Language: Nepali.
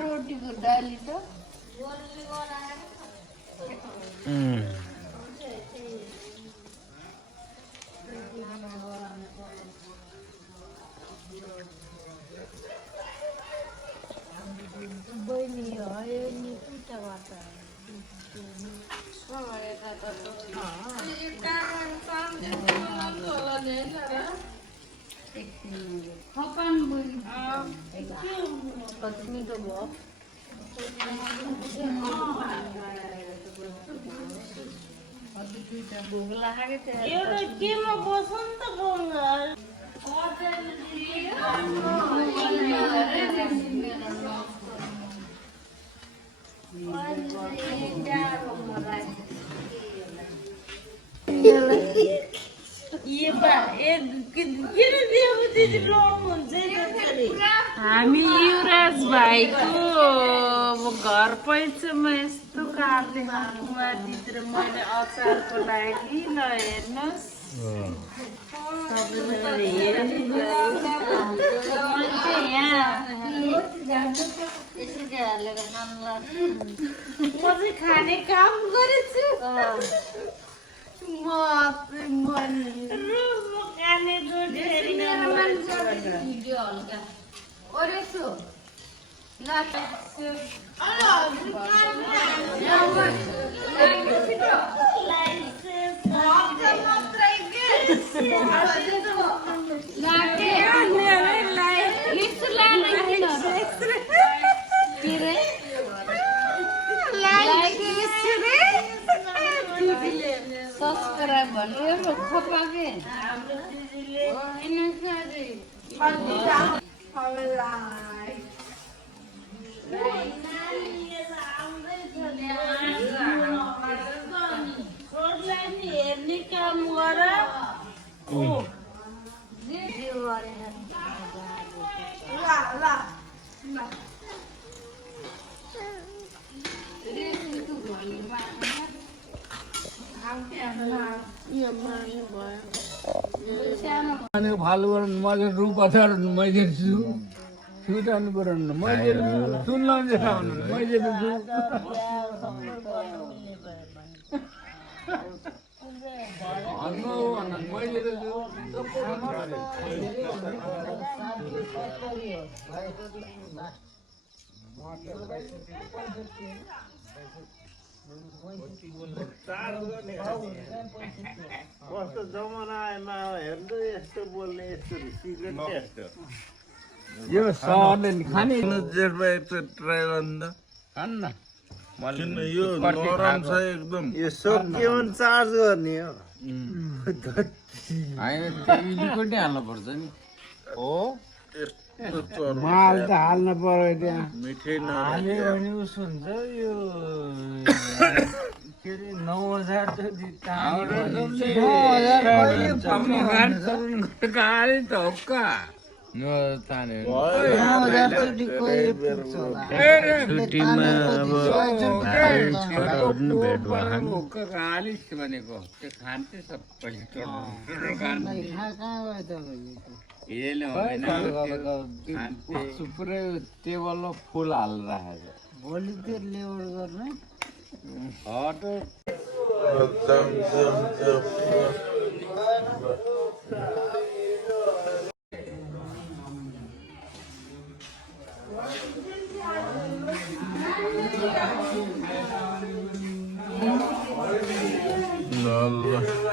रोटी को डाली तो बनी है नि पिटा वाता पत्नी तो बहुत के म बसन्त बङ्गाल हामी युवराज भाइको घर पैसामा यस्तो काट्ने माथितिर मैले अचारको लागि ल हेर्नुहोस् म चाहिँ खाने काम गरेछु सब्सक्राइब भन्नु खोपाके हेर्ने काम गर फाल्गुन मैले रूप अथार मैले सुताउनु पर्यो मैले सुन्न मैले कस्तो जमाना आएमा हेर्नु यस्तो बोल्ने यस्तो सिक्रेट टेस्ट यो सहरले खाने ट्राई गर्नु खान्न यो नरम छ एकदम यो सोकियो भने चार्ज गर्ने हो होइन इलिको नि हाल्नु पर्छ नि हो माल त हाल्नु पर्यो त्यहाँ मिठै हाल्यो भने उस हुन्छ यो के अरे 9,000 भनेको त्यो खान्थे सबैले पुरै टेबलमा फुल हालेर राखेको भोलि त्यो लेबर गर्ने Allah